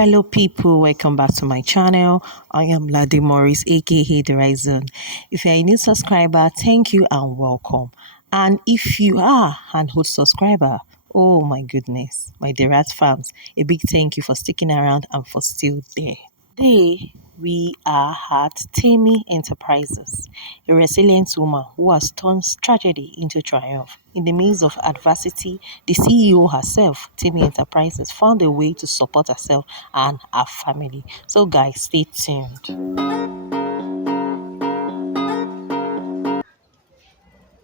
Hello, people. Welcome back to my channel. I am Lady Morris, aka The Right Zone. If you're a new subscriber, thank you and welcome. And if you are an old subscriber, oh my goodness, my dear Rat fans, a big thank you for sticking around and for still there. Today, we are at Temi Enterprises, a resilient woman who has turned tragedy into triumph. In the midst of adversity, the CEO herself, Temi Enterprises, found a way to support herself and her family. So, guys, stay tuned.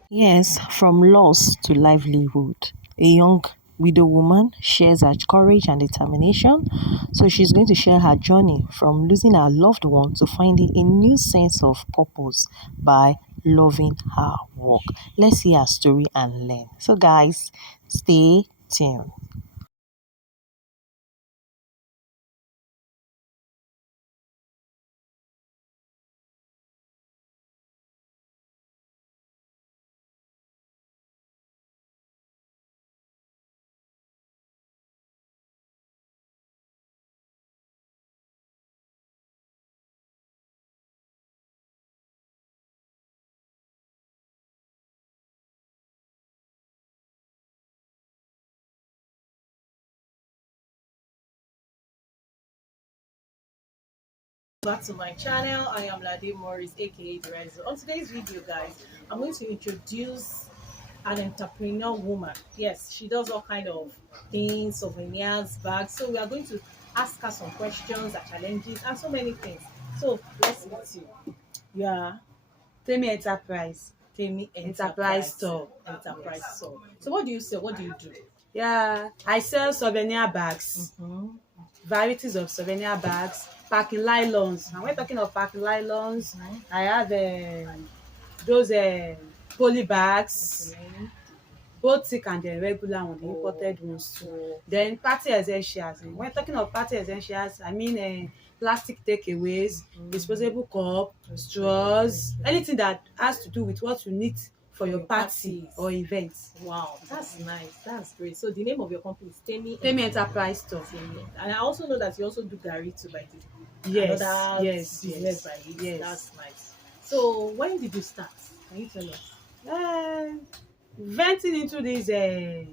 Yes, from loss to livelihood. A young widow woman shares her courage and determination. So she's going to share her journey from losing her loved one to finding a new sense of purpose by loving her work. Let's see her story and learn. So guys, stay tuned. Back to my channel. I am Lade Morris, aka The Rise. On today's video, guys, I'm going to introduce an entrepreneur woman. Yes, she does all kind of things, souvenirs, bags. So we are going to ask her some questions, her challenges, and so many things. So let's meet you. Yeah, Temi Enterprise. Temi Enterprise store. Enterprise store. So what do you sell? What do you do? Yeah, I sell souvenir bags, varieties of souvenir bags, packing nylons. And when talking of packing nylons, I have those poly bags, Okay. both thick and the regular one, the imported ones too. Then party essentials. When talking of party essentials, I mean plastic takeaways, disposable cup, straws, anything that has to do with what you need for your party parties or events. Wow, that's nice. That's great. So the name of your company is Temi Enterprise store. Temi. And I also know that you also do Gary too by the Yes, another yes, business yes, by it. yes. That's nice. So when did you start? Can you tell us? Venting into this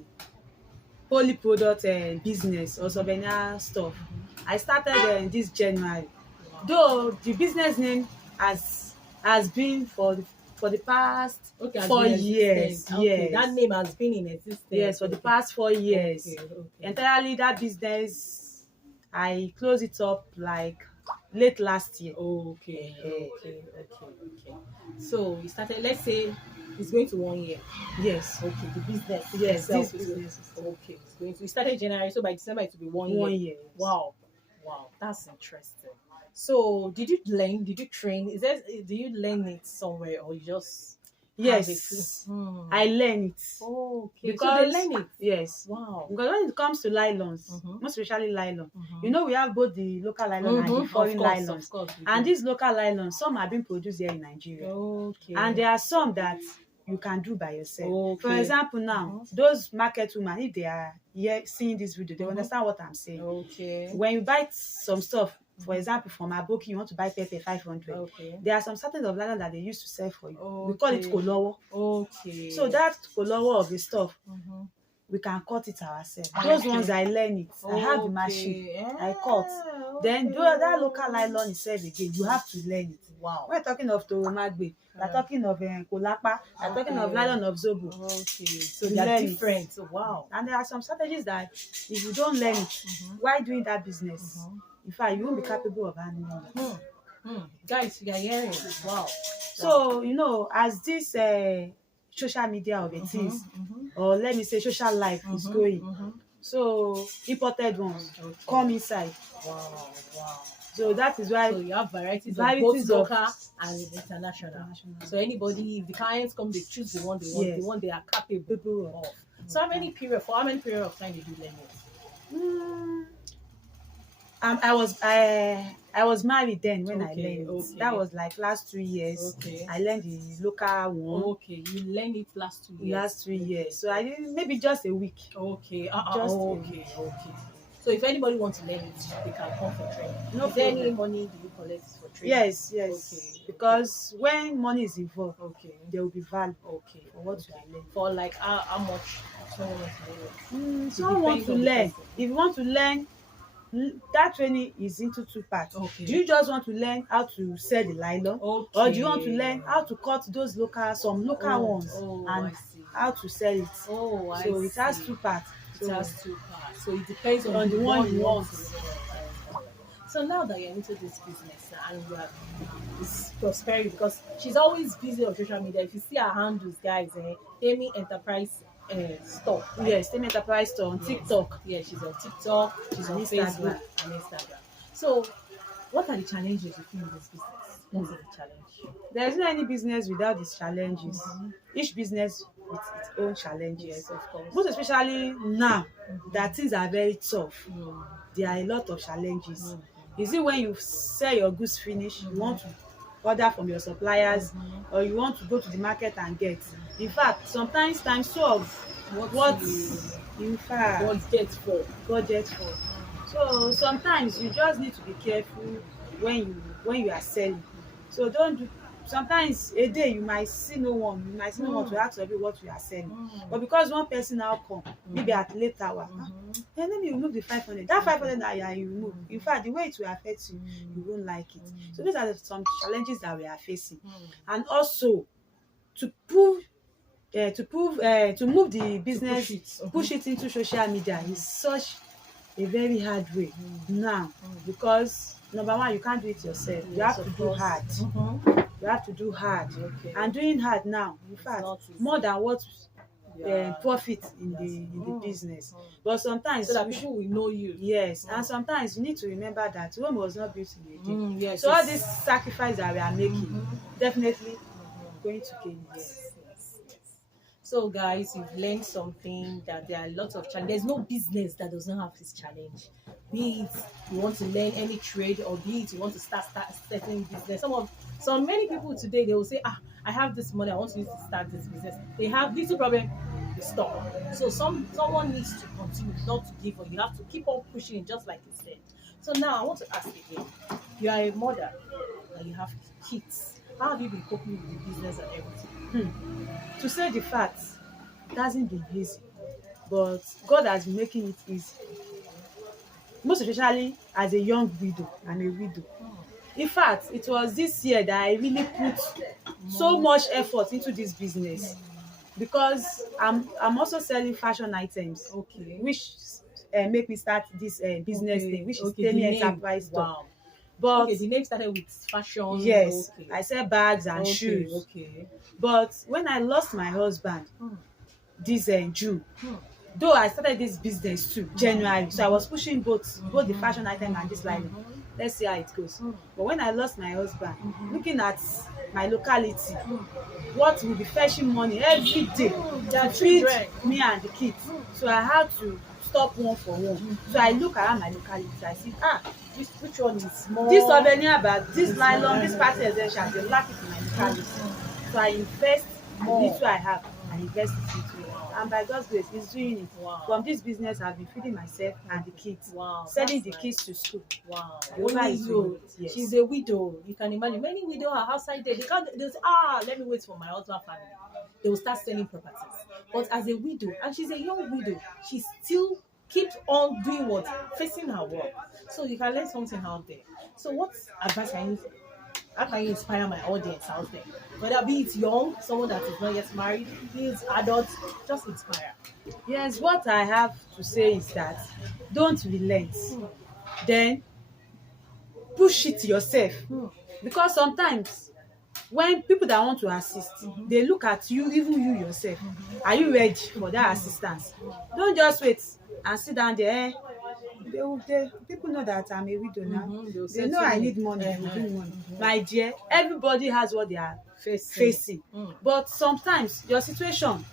poly product business or souvenir stuff. I started this January. Wow. Though the business name has been for the past Okay, has 4 been years. existent. Okay, Yes. that name has been in existence. Yes, for the Okay. past 4 years. Okay, okay. Entirely that business, I closed it up like late last year. Okay, okay. So you started, let's say it's going to 1 year. Yes. Okay, the business. Yes, itself this is business is okay. It's going to. We started January, so by December it will be 1 year. 1 year. Wow, that's interesting. So, did you learn? Did you train? Do you learn it somewhere, or you just have Yes, it? I learn it. Okay, Because so they learn it. yes, Wow. because when it comes to nylons, most especially nylon, you know we have both the local nylon and the foreign nylons. Of course. And these local nylons, some are being produced here in Nigeria, Okay. and there are some that you can do by yourself. Okay. For example, now those market women, if they are here seeing this video, they understand what I'm saying. Okay. When you buy some stuff, for example, from Aboki, you want to buy pepper 500. Okay. There are some certain of nylon that they used to sell for you. Okay. We call it kolowo. Okay. So that kolowo of the stuff, we can cut it ourselves. Those ones I learn it. I have the machine. I cut. Then that local nylon itself again, you have to learn it. Wow. We're talking of Toromagbe, we're talking of Kolapa, we're talking of nylon of Zobo. Okay. So You they are learn different. it. So wow. And there are some strategies that if you don't learn it, while doing that business, in fact, you won't be capable of handling it. Guys, you are hearing. Wow. So, you know, as this social media of it is, or let me say social life is going, so imported ones come inside. Wow. So that is why So you have varieties of both local and international. So anybody, if the clients come, they choose the one they want, the one they are capable of. So for how many period of time did you learn it? I was married then when I learned it. Okay. That was like last 2 years. Okay. I learned the local one. Okay, you learned it last 2 years. Last 3 years. So I did maybe just a week. Okay. Just okay. So if anybody wants to learn it, they can come for training. No Is there any problem. money do you collect for training? Yes, Okay. because when money is involved, Okay. there will be value Okay. for what you Okay. are learning. For like how much someone wants to learn it? It Someone wants depends to on the learn. person. If you want to learn, that training is into two parts. Okay. Do you just want to learn how to sell the nylon, Okay. or do you want to learn how to cut those some local ones, I and see. how to sell it? Oh, I So see. it has two parts. It So has two parts. So it depends on the one you want. So now that you're into this business and you are it's prospering because she's always busy on social media. If you see her handles, guys, Amy Enterprise store. Yes, Temi Enterprise Store on Yes. TikTok. Yeah, she's on TikTok, she's And on Instagram. Facebook and Instagram. So what are the challenges you feel in this business? What is the challenge? There isn't any business without its challenges. Each business with its own challenges. Yes, of course. Most especially now that things are very tough, Mm. there are a lot of challenges. Mm. Is it when you sell your goods finish, you want to order from your suppliers, or you want to go to the market and get? In fact, sometimes times two of what in fact budget for. So sometimes you just need to be careful when you are selling. So don't do. Sometimes a day you might see no one, to ask of you what you are selling. But because one person now come, maybe at late hour, then let me remove the 500. That 500 naira you remove. In fact, the way it will affect you, you won't like it. So these are some challenges that we are facing, and also to prove. To move the business, push it into social media is such a very hard way now, because number one, you can't do it yourself. You have to do hard. You have to do hard. Okay. And doing hard now, in fact, not easy. more than what Yeah. profit in the business. But sometimes So that people will know you. yes, and sometimes you need to remember that Rome was not built in a day. Yes. So all this sacrifice that we are making, definitely going to gain it. Yes. So guys, you've learned something that there are lots of challenges. There's no business that does not have this challenge. Be it you want to learn any trade, or be it you want to start starting business. Many people today, they will say, I have this money, I want to use to start this business. They have little problem, they stop. So someone needs to continue, not to give up. You have to keep on pushing, just like you said. So now I want to ask again. You are a mother and you have kids. How have you been coping with the business and everything? To say the fact, it hasn't been easy, but God has been making it easy. Most especially as a young widow and a widow. In fact, it was this year that I really put so much effort into this business, because I'm also selling fashion items, Okay. which make me start this business thing, which is the Temi name. Enterprise Store. Wow. But Okay, the name started with fashion. yes, Okay. I sell bags and shoes. Okay. But when I lost my husband this June, though I started this business too January, so I was pushing both the fashion item and this line. Let's see how it goes. But when I lost my husband, looking at my locality, what will be fetching money every day to feed me and the kids, so I had to stop one for one. So I look around my locality, I see which one is more? This souvenir bag, this nylon, this party essential, they lack it in my locality. So I invest more. Little I have, I invest it into it. And by God's grace, He's doing it. Wow. From this business, I've been feeding myself and the kids. Wow. Sending the Nice. kids to school. Wow. Only you. Yes. She's a widow. You can imagine many widows are outside there. They'll say, let me wait for my husband family. They will start selling properties. But as a widow, and she's a young widow, she still keeps on doing what? Facing her work. So you can learn something out there. So what advice how can you inspire my audience out there? Whether be it young, someone that is not yet married, be it adult, just inspire. Yes, what I have to say is that don't relent. Then push it yourself. Because sometimes when people that want to assist, they look at you, even you yourself. Are you ready for that assistance? Don't just wait and sit down there. People know that I'm a widow now. They know I need money. They will give me money. My dear, everybody has what they are facing. But sometimes your situation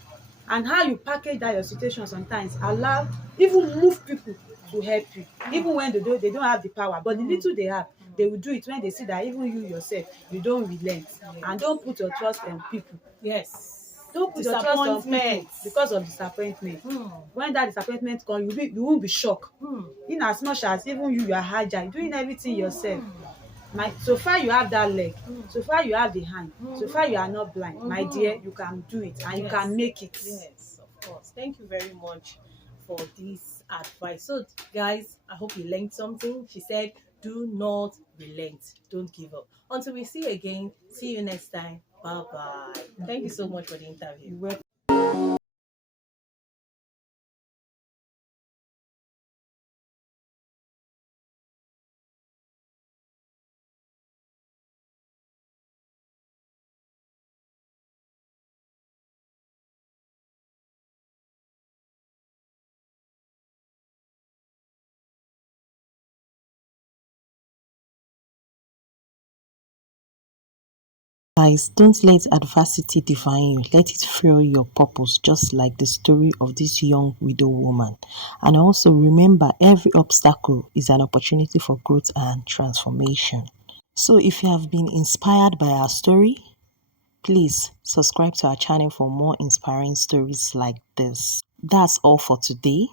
and how you package that your situation sometimes allow, even move people to help you, even when they don't have the power. But the little they have, they will do it when they see that even you yourself, you don't relent. And don't put your trust in people. Yes. don't put your trust on people Disappointment. because of disappointment. When that disappointment come, you won't be shocked. In as much as even you are agile doing everything yourself. So far you have that leg, so far you have the hand, so far you are not blind, my dear, you can do it and you Yes. can make it. Yes, of course. Thank you very much for this advice. So, guys, I hope you learned something. She said, do not relent. Don't give up. Until we see you again, see you next time. Bye bye. Thank you so much for the interview. You were Guys, don't let adversity define you. Let it fuel your purpose, just like the story of this young widow woman. And also remember, every obstacle is an opportunity for growth and transformation. So if you have been inspired by our story, please subscribe to our channel for more inspiring stories like this. That's all for today.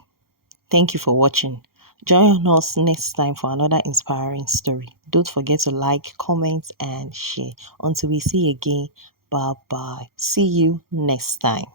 Thank you for watching. Join us next time for another inspiring story. Don't forget to like, comment, and share. Until we see you again, bye bye. See you next time.